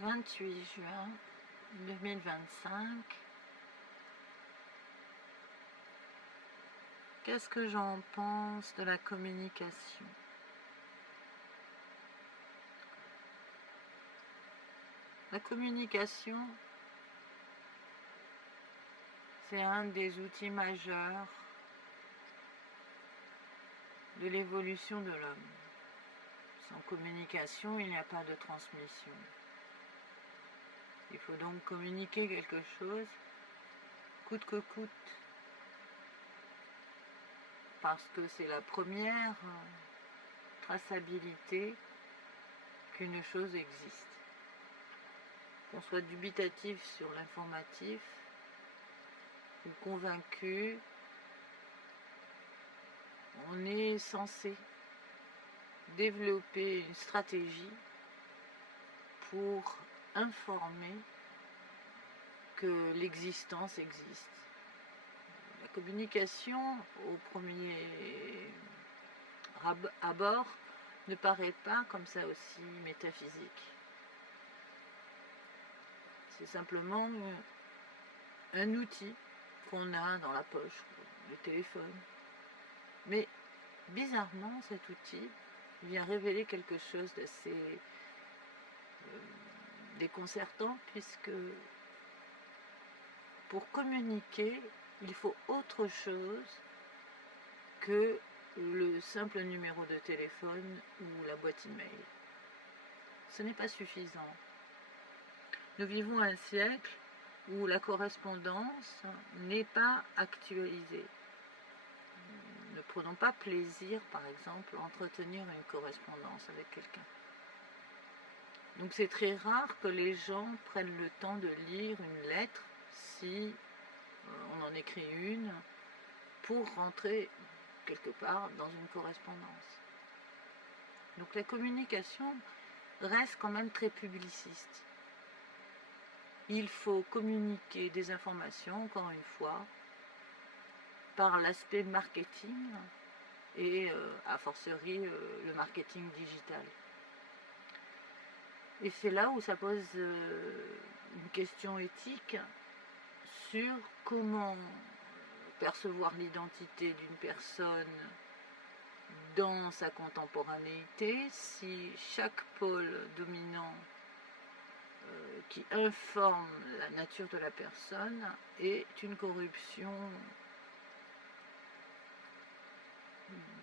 28 juin 2025. Qu'est-ce que j'en pense de la communication? La communication, c'est un des outils majeurs de l'évolution de l'homme. Sans communication, il n'y a pas de transmission. Il faut donc communiquer quelque chose, coûte que coûte, parce que c'est la première traçabilité qu'une chose existe. Qu'on soit dubitatif sur l'informatif ou convaincu, on est censé développer une stratégie pour informer que l'existence existe. La communication, au premier abord, ne paraît pas comme ça aussi métaphysique. C'est simplement un outil qu'on a dans la poche, le téléphone. Mais bizarrement, cet outil vient révéler quelque chose d'assez déconcertant, puisque pour communiquer, il faut autre chose que le simple numéro de téléphone ou la boîte email. Ce n'est pas suffisant. Nous vivons un siècle où la correspondance n'est pas actualisée. Ne prenons pas plaisir, par exemple, à entretenir une correspondance avec quelqu'un. Donc c'est très rare que les gens prennent le temps de lire une lettre, si on en écrit une, pour rentrer quelque part dans une correspondance. Donc la communication reste quand même très publiciste. Il faut communiquer des informations, encore une fois, par l'aspect marketing et a fortiori le marketing digital. Et c'est là où ça pose une question éthique sur comment percevoir l'identité d'une personne dans sa contemporanéité, si chaque pôle dominant qui informe la nature de la personne est une corruption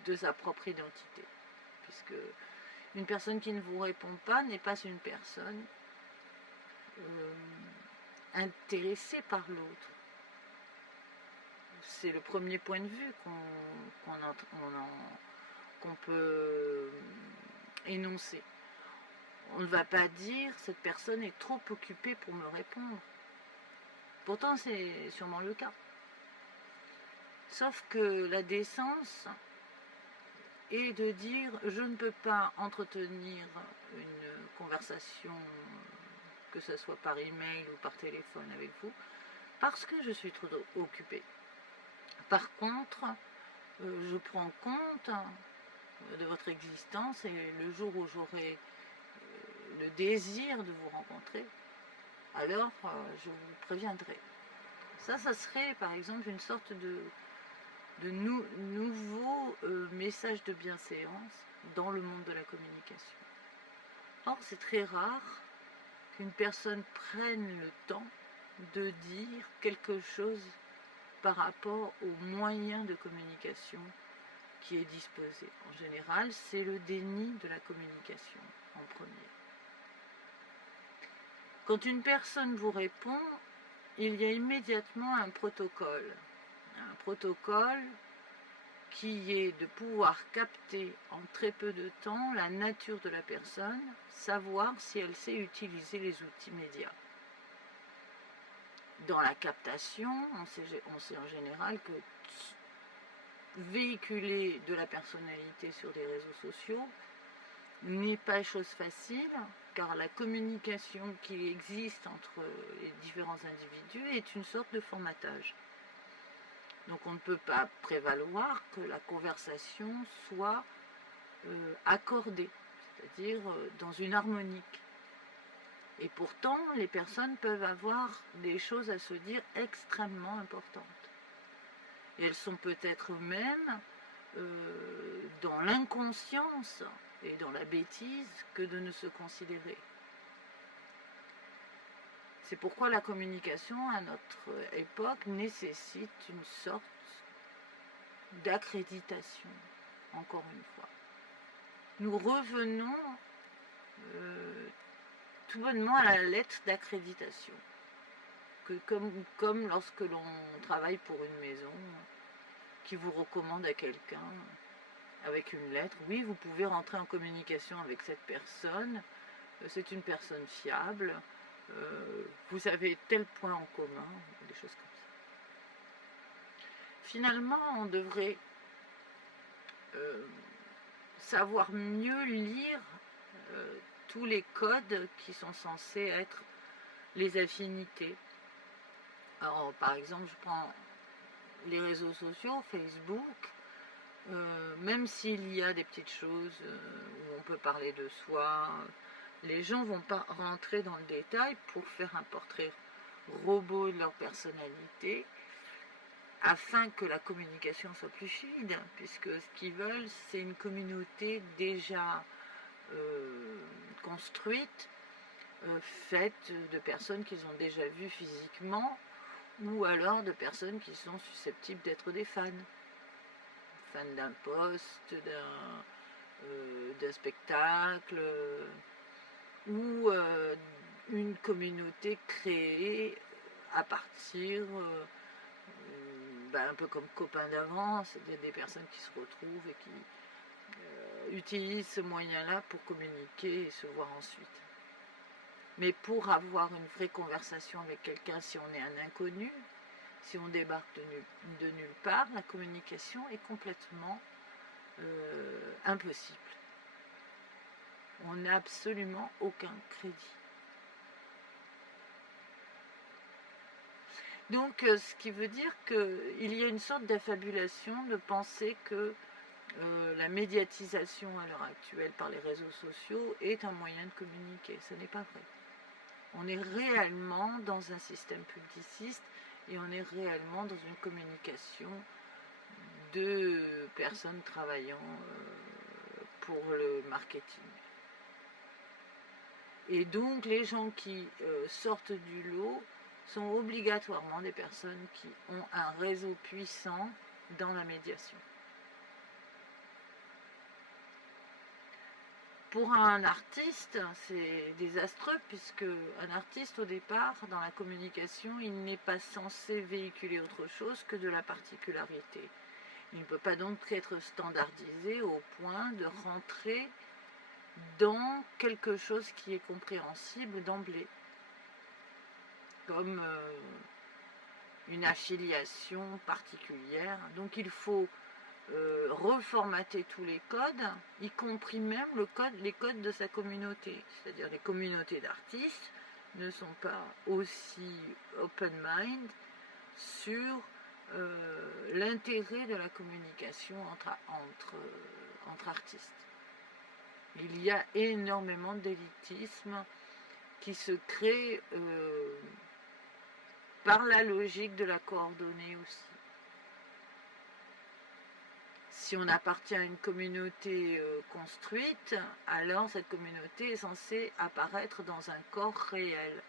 de sa propre identité. Puisque une personne qui ne vous répond pas n'est pas une personne intéressée par l'autre. C'est le premier point de vue qu'on peut énoncer. On ne va pas dire cette personne est trop occupée pour me répondre. Pourtant, c'est sûrement le cas. Sauf que la décence est de dire je ne peux pas entretenir une conversation, que ce soit par email ou par téléphone avec vous, parce que je suis trop occupée. Par contre, je prends compte de votre existence et le jour où j'aurai le désir de vous rencontrer, alors je vous préviendrai. Ça serait par exemple une sorte de nouveau message de bienséance dans le monde de la communication. Or, c'est très rare qu'une personne prenne le temps de dire quelque chose par rapport aux moyens de communication qui est disposé. En général, c'est le déni de la communication en premier. Quand une personne vous répond, il y a immédiatement un protocole. Un protocole qui est de pouvoir capter en très peu de temps la nature de la personne, savoir si elle sait utiliser les outils médias. Dans la captation, on sait en général que véhiculer de la personnalité sur des réseaux sociaux n'est pas chose facile, car la communication qui existe entre les différents individus est une sorte de formatage. Donc on ne peut pas prévaloir que la conversation soit accordée, c'est-à-dire dans une harmonique. Et pourtant, les personnes peuvent avoir des choses à se dire extrêmement importantes. Et elles sont peut-être même dans l'inconscience et dans la bêtise que de ne se considérer. C'est pourquoi la communication à notre époque nécessite une sorte d'accréditation, encore une fois. Nous revenons tout bonnement à la lettre d'accréditation, que comme lorsque l'on travaille pour une maison, qui vous recommande à quelqu'un avec une lettre, oui, vous pouvez rentrer en communication avec cette personne, c'est une personne fiable, vous avez tel point en commun, des choses comme ça. Finalement, on devrait savoir mieux lire tous les codes qui sont censés être les affinités. Alors, par exemple, je prends les réseaux sociaux, Facebook, même s'il y a des petites choses où on peut parler de soi, les gens ne vont pas rentrer dans le détail pour faire un portrait robot de leur personnalité, afin que la communication soit plus fluide, puisque ce qu'ils veulent, c'est une communauté déjà construite, faite de personnes qu'ils ont déjà vues physiquement, ou alors de personnes qui sont susceptibles d'être des fans. Fans d'un poste, d'un spectacle, ou une communauté créée à partir un peu comme copains d'avance, c'est-à-dire des personnes qui se retrouvent et qui utilisent ce moyen-là pour communiquer et se voir ensuite. Mais pour avoir une vraie conversation avec quelqu'un, si on est un inconnu, si on débarque de nulle part, la communication est complètement impossible. On n'a absolument aucun crédit. Donc, ce qui veut dire qu'il y a une sorte d'affabulation de penser que la médiatisation à l'heure actuelle par les réseaux sociaux est un moyen de communiquer. Ce n'est pas vrai. On est réellement dans un système publiciste et on est réellement dans une communication de personnes travaillant pour le marketing. Et donc les gens qui sortent du lot sont obligatoirement des personnes qui ont un réseau puissant dans la médiation. Pour un artiste, c'est désastreux puisque un artiste au départ, dans la communication, il n'est pas censé véhiculer autre chose que de la particularité. Il ne peut pas donc être standardisé au point de rentrer dans quelque chose qui est compréhensible d'emblée, comme une affiliation particulière. Donc il faut reformater tous les codes, y compris même les codes de sa communauté. C'est-à-dire les communautés d'artistes ne sont pas aussi open mind sur l'intérêt de la communication entre artistes. Il y a énormément d'élitisme qui se crée par la logique de la coordonnée aussi. Si on appartient à une communauté construite, alors cette communauté est censée apparaître dans un corps réel.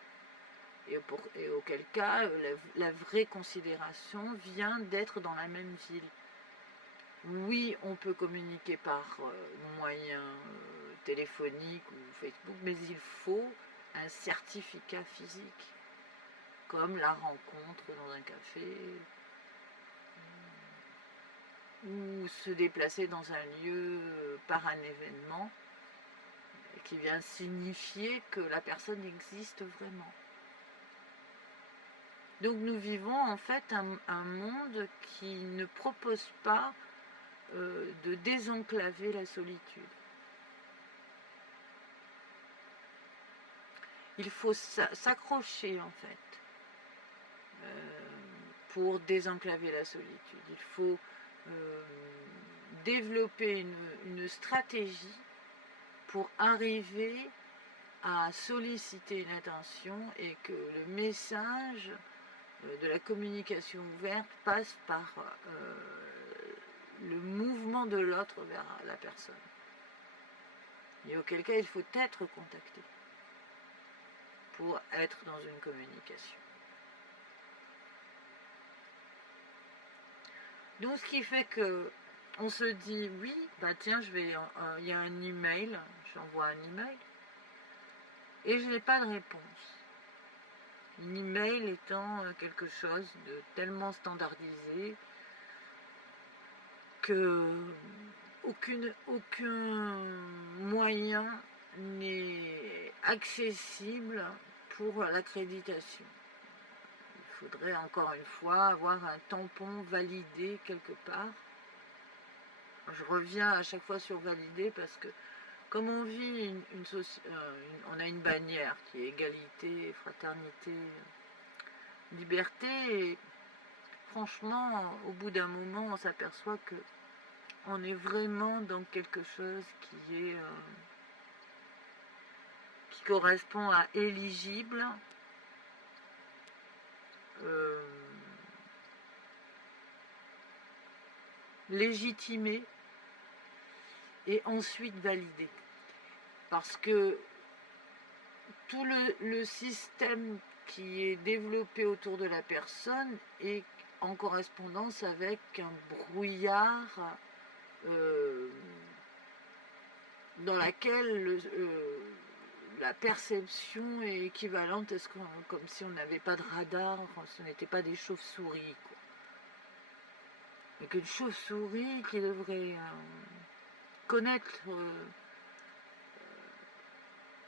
Et auquel cas, la vraie considération vient d'être dans la même ville. Oui, on peut communiquer par moyens téléphoniques ou Facebook, mais il faut un certificat physique, comme la rencontre dans un café, ou se déplacer dans un lieu par un événement qui vient signifier que la personne existe vraiment. Donc nous vivons en fait un monde qui ne propose pas de désenclaver la solitude. Il faut s'accrocher en fait pour désenclaver la solitude. Il faut développer une stratégie pour arriver à solliciter une attention et que le message de la communication ouverte passe par le mouvement de l'autre vers la personne. Et auquel cas il faut être contacté pour être dans une communication. Donc ce qui fait que on se dit oui, bah tiens, il y a un email, j'envoie un email et je n'ai pas de réponse. Un email étant quelque chose de tellement standardisé que aucun moyen n'est accessible pour l'accréditation. Il faudrait encore une fois avoir un tampon validé quelque part. Je reviens à chaque fois sur valider parce que comme on vit on a une bannière qui est égalité, fraternité, liberté, et franchement, au bout d'un moment, on s'aperçoit que on est vraiment dans quelque chose qui correspond à éligible, légitimé et ensuite validé. Parce que tout le système qui est développé autour de la personne est en correspondance avec un brouillard dans laquelle la perception est équivalente à comme si on n'avait pas de radar, ce n'était pas des chauves-souris, quoi. Et qu'une chauve-souris qui devrait connaître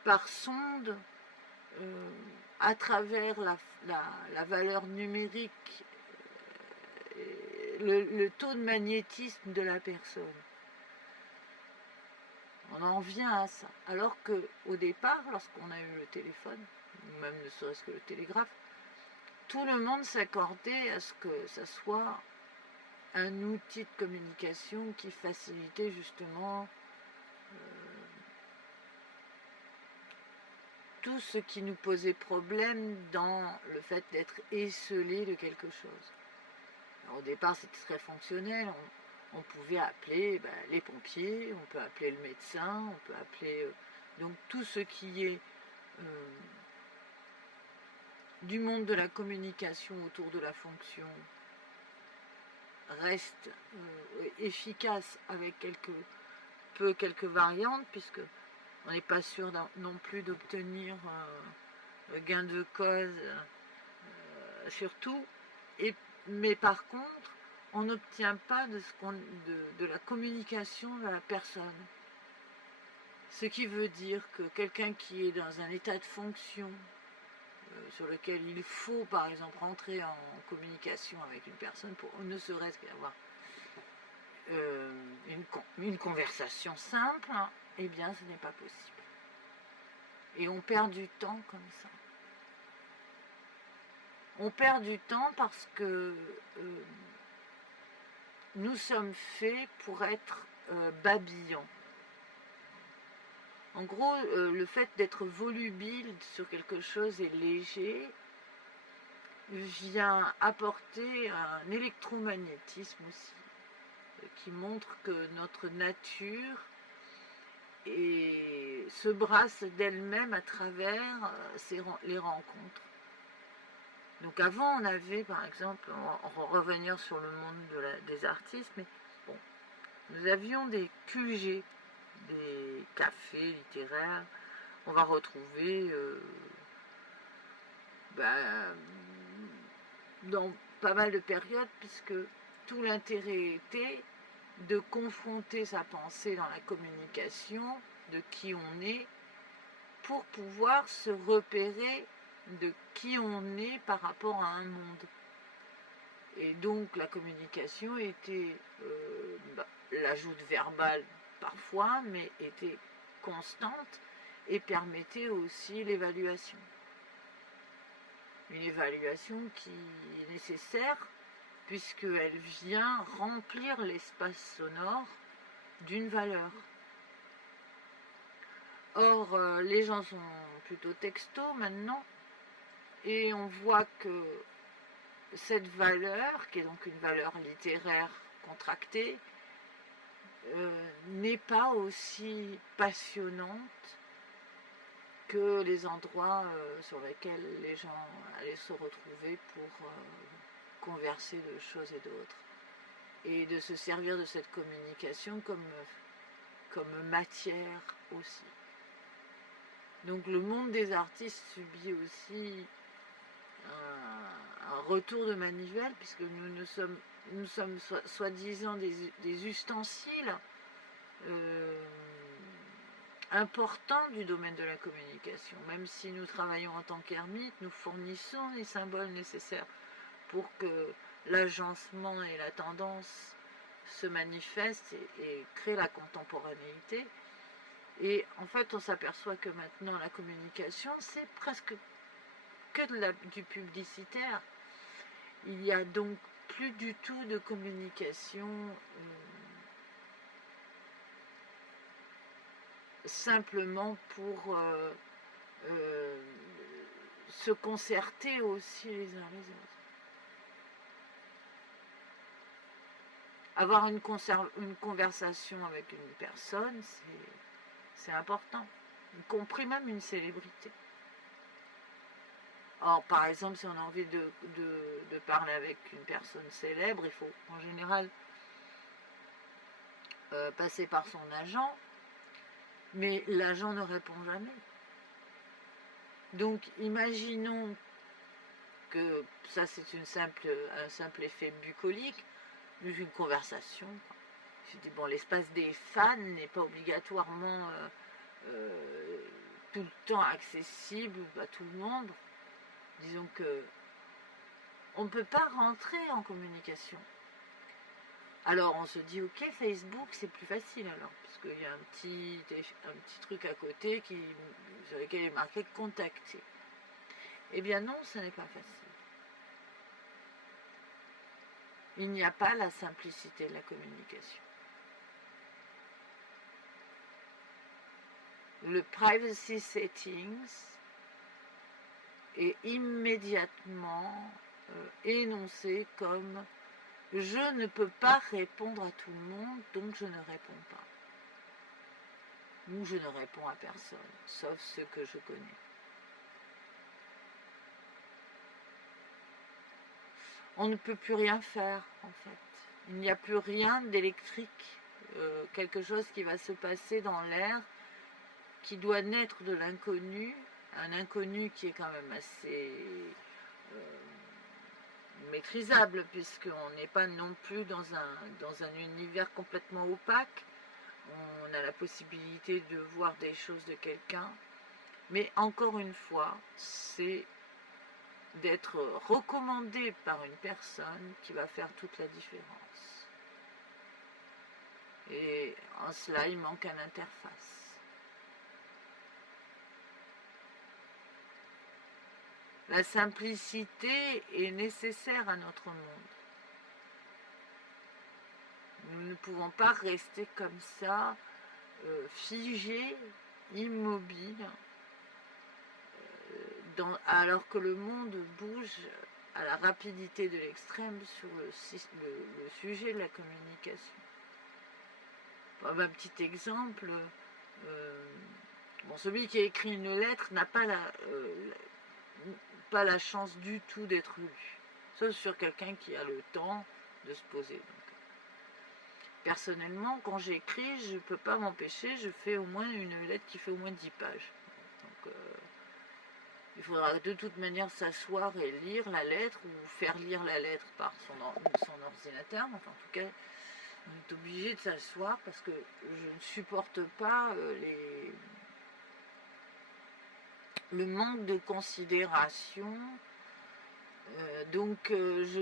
par sonde à travers la valeur numérique le taux de magnétisme de la personne. On en vient à ça. Alors qu'au départ, lorsqu'on a eu le téléphone, ou même ne serait-ce que le télégraphe, tout le monde s'accordait à ce que ça soit un outil de communication qui facilitait justement tout ce qui nous posait problème dans le fait d'être esselé de quelque chose. Alors, au départ, c'était très fonctionnel. On pouvait appeler les pompiers, on peut appeler le médecin, on peut appeler donc tout ce qui est du monde de la communication autour de la fonction reste efficace avec quelques variantes, puisque on n'est pas sûr non plus d'obtenir gain de cause surtout, mais par contre on n'obtient pas de la communication de la personne. Ce qui veut dire que quelqu'un qui est dans un état de fonction sur lequel il faut par exemple rentrer en communication avec une personne pour ne serait-ce qu'avoir une conversation simple, eh bien ce n'est pas possible. Et on perd du temps comme ça. On perd du temps parce que nous sommes faits pour être babillons. En gros, le fait d'être volubile sur quelque chose et léger vient apporter un électromagnétisme aussi, qui montre que notre nature se brasse d'elle-même à travers les rencontres. Donc avant, on avait, par exemple, on va revenir sur le monde des artistes, mais bon, nous avions des QG, des cafés littéraires. On va retrouver dans pas mal de périodes, puisque tout l'intérêt était de confronter sa pensée dans la communication de qui on est pour pouvoir se repérer de qui on est par rapport à un monde. Et donc la communication était l'ajout verbal parfois, mais était constante et permettait aussi l'évaluation. Une évaluation qui est nécessaire puisqu'elle vient remplir l'espace sonore d'une valeur. Or, les gens sont plutôt textos maintenant, et on voit que cette valeur, qui est donc une valeur littéraire contractée, n'est pas aussi passionnante que les endroits sur lesquels les gens allaient se retrouver pour converser de choses et d'autres, et de se servir de cette communication comme matière aussi. Donc le monde des artistes subit aussi un retour de manivelle, puisque nous sommes soi-disant des ustensiles importants du domaine de la communication. Même si nous travaillons en tant qu'ermites, nous fournissons les symboles nécessaires pour que l'agencement et la tendance se manifestent et créent la contemporanéité. Et en fait, on s'aperçoit que maintenant, la communication, c'est presque que du publicitaire. Il n'y a donc plus du tout de communication simplement pour se concerter aussi les uns les autres. Avoir une conversation avec une personne, c'est important, y compris même une célébrité. Or, par exemple, si on a envie de parler avec une personne célèbre, il faut en général passer par son agent, mais l'agent ne répond jamais. Donc, imaginons que ça, c'est un simple effet bucolique, une conversation. Je dis, bon, l'espace des fans n'est pas obligatoirement tout le temps accessible à tout le monde. Disons que on ne peut pas rentrer en communication. Alors on se dit, ok, Facebook c'est plus facile alors, parce qu'il y a un petit truc à côté sur lequel il est marqué contacter. Eh bien non, ce n'est pas facile. Il n'y a pas la simplicité de la communication. Le privacy settings est immédiatement énoncé comme « je ne peux pas répondre à tout le monde, donc je ne réponds pas ». Ou « je ne réponds à personne, sauf ceux que je connais ». On ne peut plus rien faire, en fait. Il n'y a plus rien d'électrique, quelque chose qui va se passer dans l'air, qui doit naître de l'inconnu, un inconnu qui est quand même assez maîtrisable, puisqu'on n'est pas non plus dans un univers complètement opaque. On a la possibilité de voir des choses de quelqu'un, mais encore une fois, c'est d'être recommandé par une personne qui va faire toute la différence. Et en cela, il manque une interface. La simplicité est nécessaire à notre monde. Nous ne pouvons pas rester comme ça, figés, immobiles, alors que le monde bouge à la rapidité de l'extrême sur le sujet de la communication. Un petit exemple, celui qui a écrit une lettre n'a pas la chance du tout d'être lu, sauf sur quelqu'un qui a le temps de se poser. Donc, personnellement, quand j'écris, je ne peux pas m'empêcher, je fais au moins une lettre qui fait au moins 10 pages. Donc, il faudra de toute manière s'asseoir et lire la lettre, ou faire lire la lettre par son ordinateur. Enfin, en tout cas, on est obligé de s'asseoir parce que je ne supporte pas le manque de considération. Donc je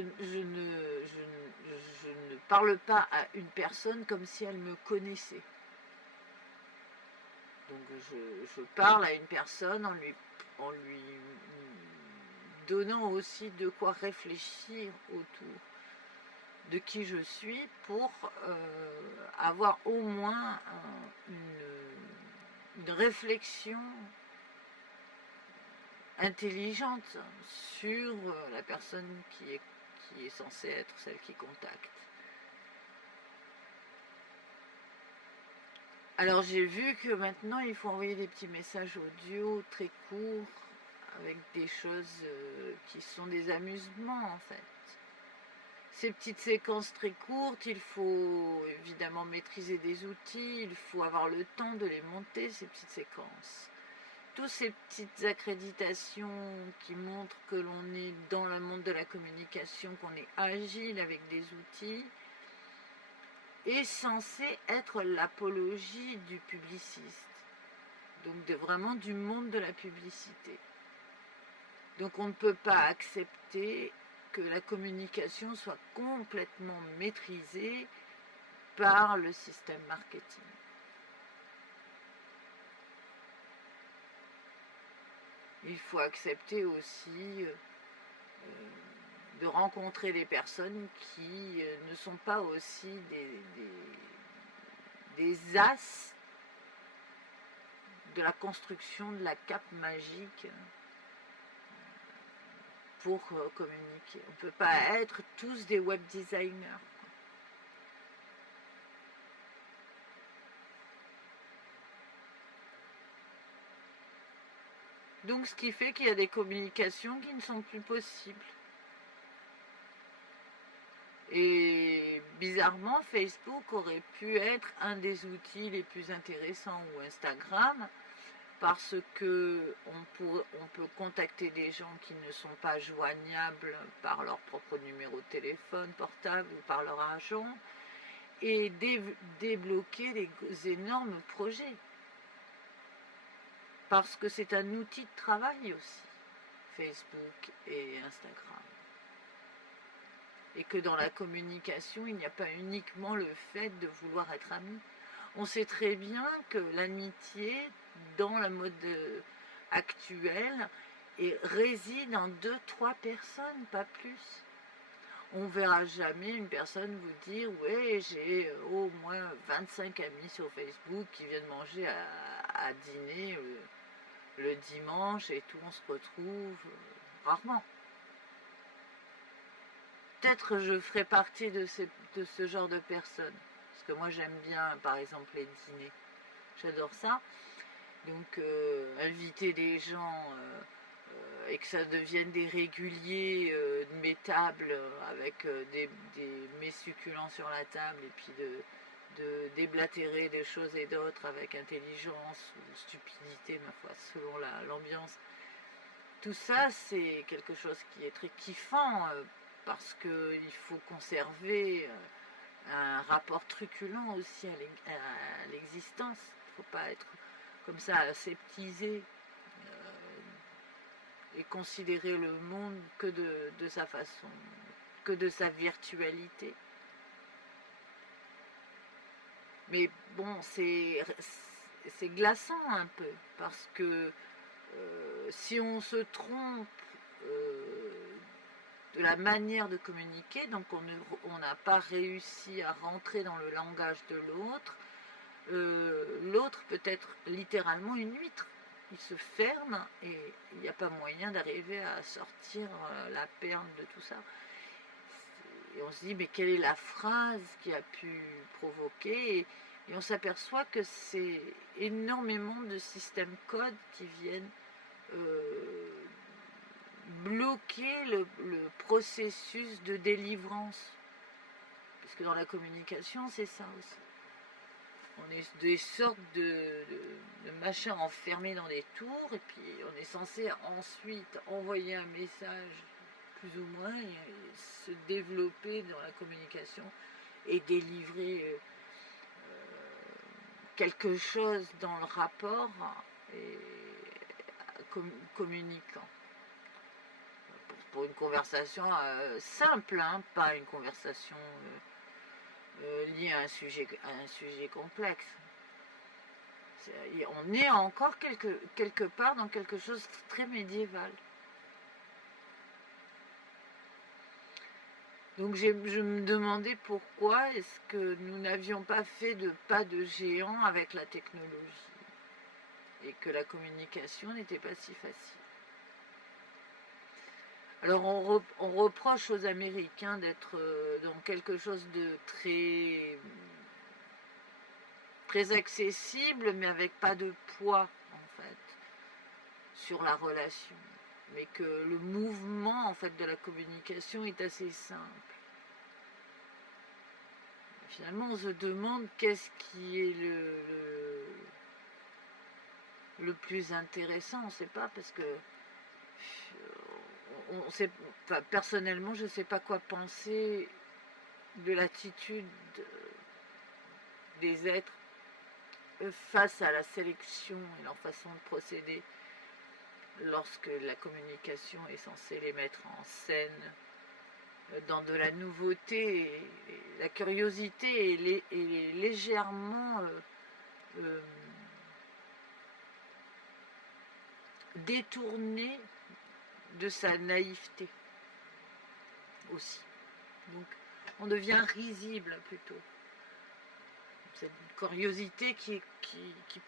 ne parle pas à une personne comme si elle me connaissait. Donc je parle à une personne en lui donnant aussi de quoi réfléchir autour de qui je suis, pour avoir au moins une réflexion intelligente sur la personne qui est censée être celle qui contacte. Alors j'ai vu que maintenant il faut envoyer des petits messages audio très courts avec des choses qui sont des amusements en fait. Ces petites séquences très courtes, il faut évidemment maîtriser des outils, il faut avoir le temps de les monter, ces petites séquences. Toutes ces petites accréditations qui montrent que l'on est dans le monde de la communication, qu'on est agile avec des outils, est censé être l'apologie du publiciste, donc vraiment du monde de la publicité. Donc on ne peut pas accepter que la communication soit complètement maîtrisée par le système marketing. Il faut accepter aussi de rencontrer des personnes qui ne sont pas aussi des as de la construction de la cape magique pour communiquer. On ne peut pas être tous des web designers. Donc ce qui fait qu'il y a des communications qui ne sont plus possibles. Et bizarrement, Facebook aurait pu être un des outils les plus intéressants, ou Instagram, parce que on peut contacter des gens qui ne sont pas joignables par leur propre numéro de téléphone portable ou par leur agent, et débloquer des énormes projets. Parce que c'est un outil de travail aussi, Facebook et Instagram. Et que dans la communication, il n'y a pas uniquement le fait de vouloir être ami. On sait très bien que l'amitié, dans le mode actuel, réside en 2-3 personnes, pas plus. On ne verra jamais une personne vous dire « Ouais, j'ai au moins 25 amis sur Facebook qui viennent manger à dîner le dimanche et tout, on se retrouve rarement. » Peut-être je ferai partie de ce genre de personnes. Parce que moi j'aime bien par exemple les dîners. J'adore ça. Donc inviter des gens et que ça devienne des réguliers de mes tables avec des mets succulents sur la table et puis de déblatérer des choses et d'autres avec intelligence ou stupidité, ma foi, selon l'ambiance. Tout ça, c'est quelque chose qui est très kiffant parce qu'il faut conserver un rapport truculent aussi à l'existence. Il ne faut pas être comme ça aseptisé et considérer le monde que de sa façon, que de sa virtualité. Mais bon, c'est glaçant un peu, parce que si on se trompe de la manière de communiquer, donc on n'a pas réussi à rentrer dans le langage de l'autre, l'autre peut être littéralement une huître. Il se ferme et il n'y a pas moyen d'arriver à sortir la perle de tout ça. Et on se dit, mais quelle est la phrase qui a pu provoquer et on s'aperçoit que c'est énormément de systèmes codes qui viennent bloquer le processus de délivrance. Parce que dans la communication, c'est ça aussi. On est des sortes de machins enfermés dans des tours, et puis on est censé ensuite envoyer un message, plus ou moins, et se développer dans la communication et délivrer quelque chose dans le rapport et communiquant. Pour une conversation simple, hein, pas une conversation liée à un sujet complexe. On est encore quelque part dans quelque chose de très médiéval. Donc je me demandais pourquoi est-ce que nous n'avions pas fait de pas de géant avec la technologie. et que la communication n'était pas si facile. Alors on reproche aux Américains d'être dans quelque chose de très accessible, mais avec pas de poids en fait sur la relation, mais que le mouvement en fait de la communication est assez simple. Finalement, on se demande qu'est-ce qui est le plus intéressant. On ne sait pas, parce que on sait, enfin, personnellement, je ne sais pas quoi penser de l'attitude des êtres face à la sélection et leur façon de procéder lorsque la communication est censée les mettre en scène dans de la nouveauté. Et la curiosité est légèrement détournée de sa naïveté aussi. Donc on devient risible plutôt. C'est une curiosité qui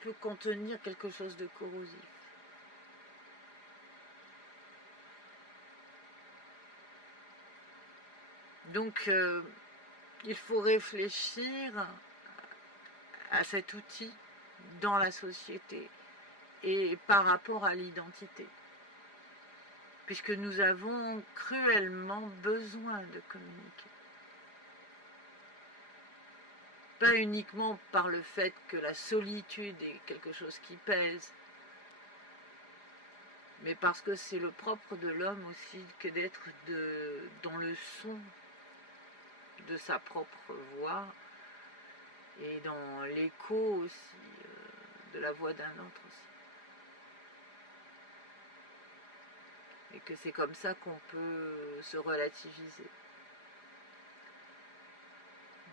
peut contenir quelque chose de corrosif. Donc il faut réfléchir à cet outil dans la société et par rapport à l'identité, puisque nous avons cruellement besoin de communiquer. Pas uniquement par le fait que la solitude est quelque chose qui pèse, mais parce que c'est le propre de l'homme aussi que d'être dans le son de sa propre voix et dans l'écho aussi de la voix d'un autre aussi. Et que c'est comme ça qu'on peut se relativiser.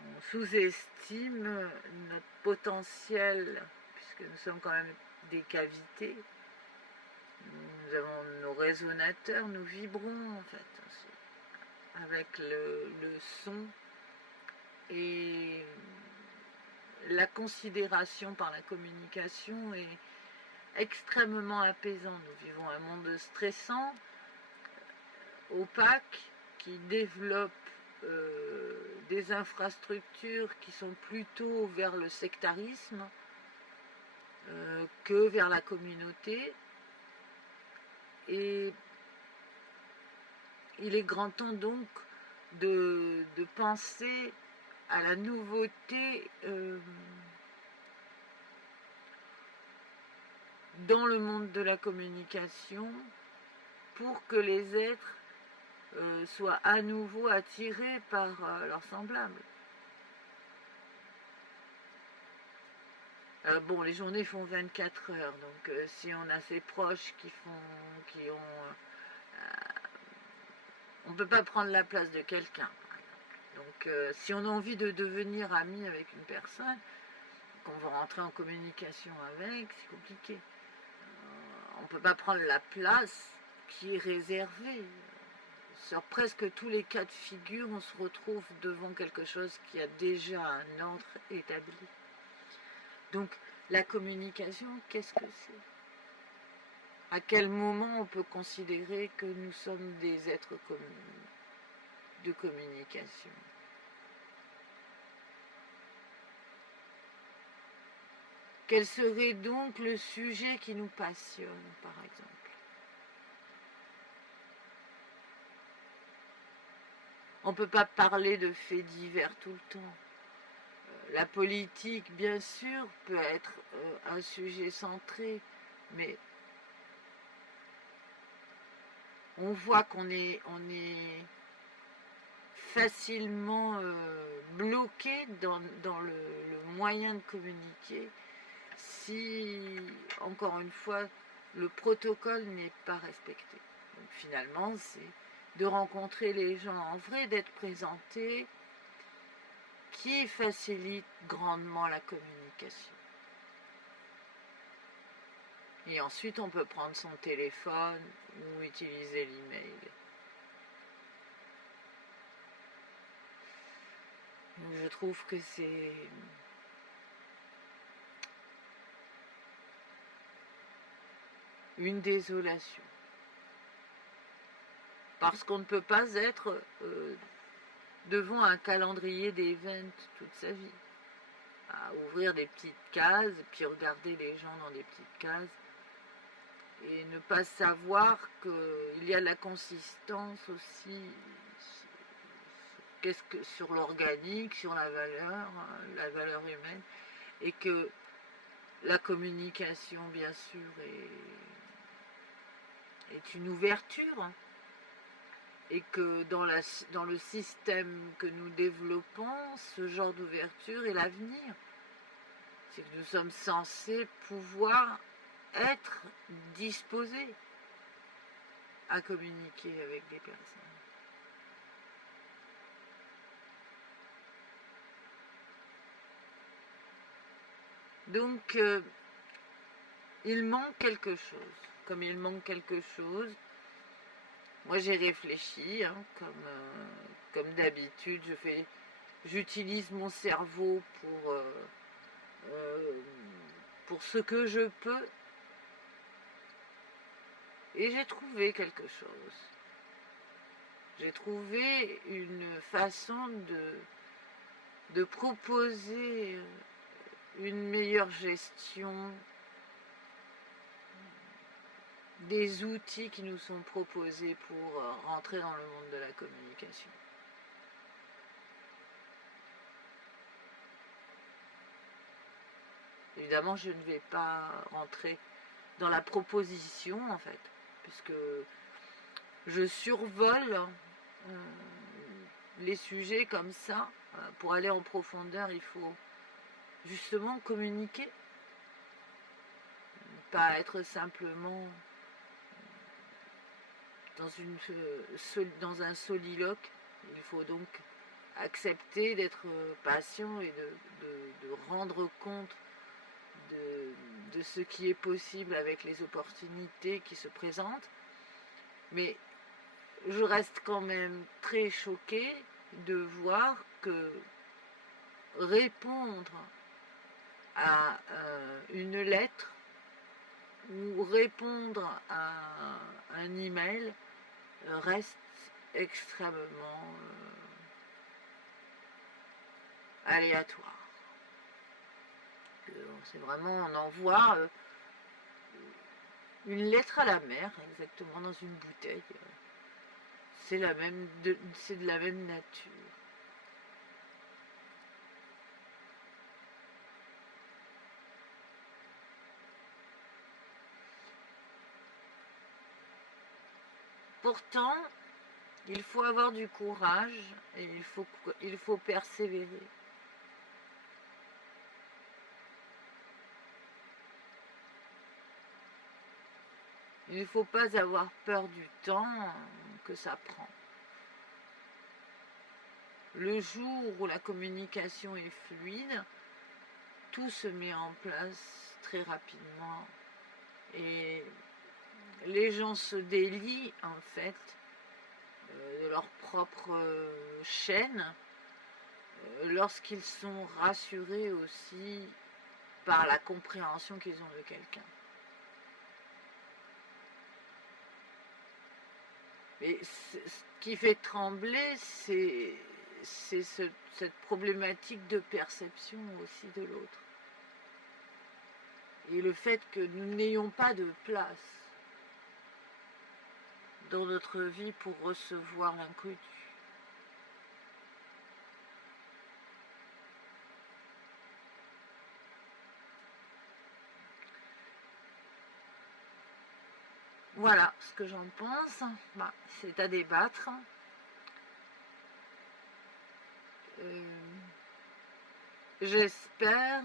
On sous-estime notre potentiel, puisque nous sommes quand même des cavités. Nous avons nos résonateurs, nous vibrons en fait aussi, avec le son, et la considération par la communication est extrêmement apaisant. Nous vivons un monde stressant, opaque, qui développe des infrastructures qui sont plutôt vers le sectarisme que vers la communauté. Et il est grand temps donc de penser à la nouveauté dans le monde de la communication pour que les êtres soient à nouveau attirés par leurs semblables. Bon, les journées font 24 heures, donc si on a ses proches qui ont... on ne peut pas prendre la place de quelqu'un. Donc si on a envie de devenir ami avec une personne, qu'on va rentrer en communication avec, c'est compliqué. On ne peut pas prendre la place qui est réservée. Sur presque tous les cas de figure, on se retrouve devant quelque chose qui a déjà un ordre établi. Donc, la communication, qu'est-ce que c'est? À quel moment on peut considérer que nous sommes des êtres de communication? Quel serait donc le sujet qui nous passionne, par exemple? On ne peut pas parler de faits divers tout le temps. La politique, bien sûr, peut être un sujet centré, mais on voit qu'on est facilement bloqué dans le moyen de communiquer si, encore une fois, le protocole n'est pas respecté. Donc finalement, c'est de rencontrer les gens en vrai, d'être présenté, qui facilite grandement la communication. Et ensuite, on peut prendre son téléphone ou utiliser l'email. Je trouve que c'est une désolation. Parce qu'on ne peut pas être devant un calendrier d'events toute sa vie. À ouvrir des petites cases, puis regarder les gens dans des petites cases, et ne pas savoir qu'il y a la consistance aussi sur l'organique, sur la valeur humaine, et que la communication, bien sûr, est une ouverture, et que dans le système que nous développons, ce genre d'ouverture est l'avenir. C'est que nous sommes censés pouvoir être disposés à communiquer avec des personnes. Donc, il manque quelque chose. Comme il manque quelque chose, moi j'ai réfléchi, hein, comme d'habitude, j'utilise mon cerveau pour ce que je peux, et j'ai trouvé quelque chose. J'ai trouvé une façon de proposer une meilleure gestion des outils qui nous sont proposés pour rentrer dans le monde de la communication. Évidemment, je ne vais pas rentrer dans la proposition, en fait, puisque je survole les sujets comme ça. Pour aller en profondeur, il faut justement communiquer, pas être simplement dans un soliloque. Il faut donc accepter d'être patient et de rendre compte de ce qui est possible avec les opportunités qui se présentent. Mais je reste quand même très choquée de voir que répondre à une lettre ou répondre à un email reste extrêmement aléatoire. C'est vraiment, on envoie une lettre à la mer, exactement, dans une bouteille. C'est de la même nature. Pourtant, il faut avoir du courage et il faut persévérer. Il ne faut pas avoir peur du temps que ça prend. Le jour où la communication est fluide, tout se met en place très rapidement et les gens se délient en fait de leur propre chaîne lorsqu'ils sont rassurés aussi par la compréhension qu'ils ont de quelqu'un. Mais ce qui fait trembler, c'est cette problématique de perception aussi de l'autre. Et le fait que nous n'ayons pas de place dans notre vie pour recevoir l'inconnu. Voilà ce que j'en pense. C'est à débattre. J'espère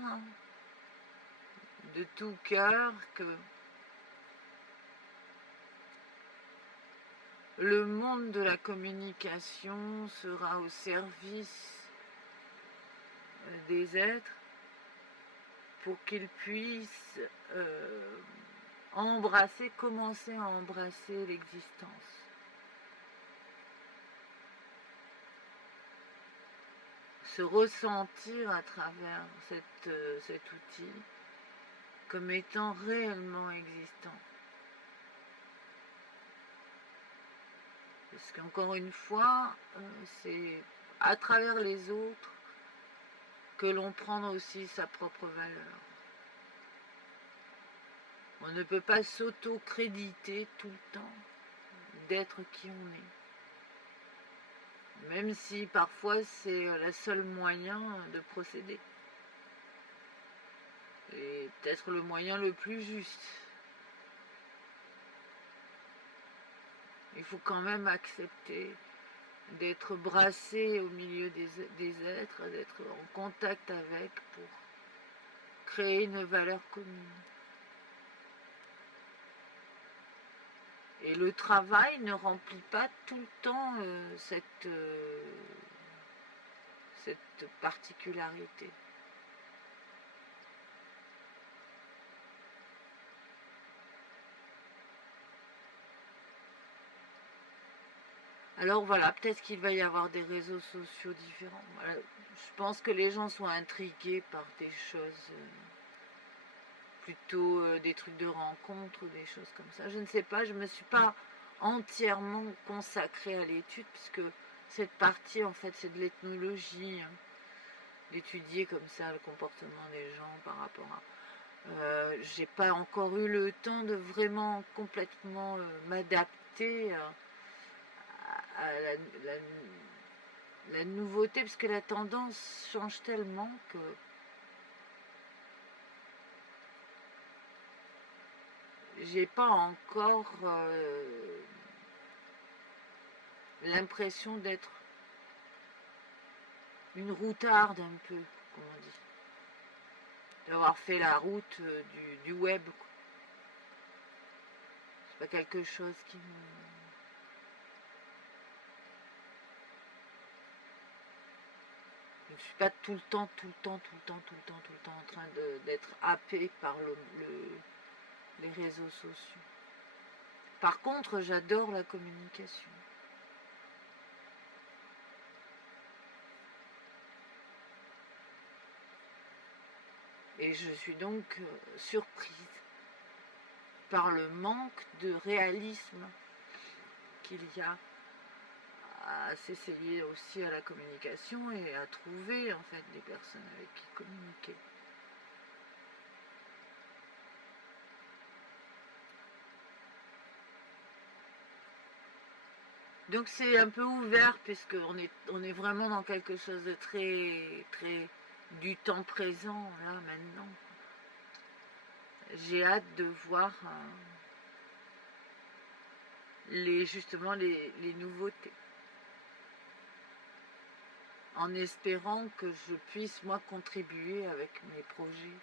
de tout cœur que le monde de la communication sera au service des êtres pour qu'ils puissent commencer à embrasser l'existence. Se ressentir à travers cet outil comme étant réellement existant. Parce qu'encore une fois, c'est à travers les autres que l'on prend aussi sa propre valeur. On ne peut pas s'auto-créditer tout le temps d'être qui on est. Même si parfois c'est le seul moyen de procéder. Et peut-être le moyen le plus juste. Il faut quand même accepter d'être brassé au milieu des êtres, d'être en contact avec pour créer une valeur commune. Et le travail ne remplit pas tout le temps cette particularité. Alors voilà, peut-être qu'il va y avoir des réseaux sociaux différents. Voilà, je pense que les gens sont intrigués par des choses, plutôt des trucs de rencontres, des choses comme ça. Je ne sais pas, je ne me suis pas entièrement consacrée à l'étude, puisque cette partie, en fait, c'est de l'ethnologie, hein, d'étudier comme ça le comportement des gens par rapport à... j'ai pas encore eu le temps de vraiment complètement m'adapter à la nouveauté, parce que la tendance change tellement que j'ai pas encore l'impression d'être une routarde un peu, comme on dit, d'avoir fait la route du web. C'est pas quelque chose qui me... Je ne suis pas tout le temps en train d'être happée par les réseaux sociaux. Par contre, j'adore la communication. Et je suis donc surprise par le manque de réalisme qu'il y a à s'essayer aussi à la communication et à trouver en fait des personnes avec qui communiquer. Donc c'est un peu ouvert puisqu'on est vraiment dans quelque chose de très du temps présent là maintenant. J'ai hâte de voir justement les nouveautés, en espérant que je puisse moi contribuer avec mes projets.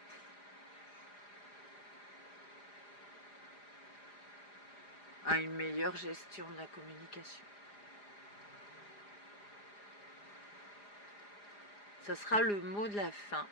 À une meilleure gestion de la communication. Ça sera le mot de la fin.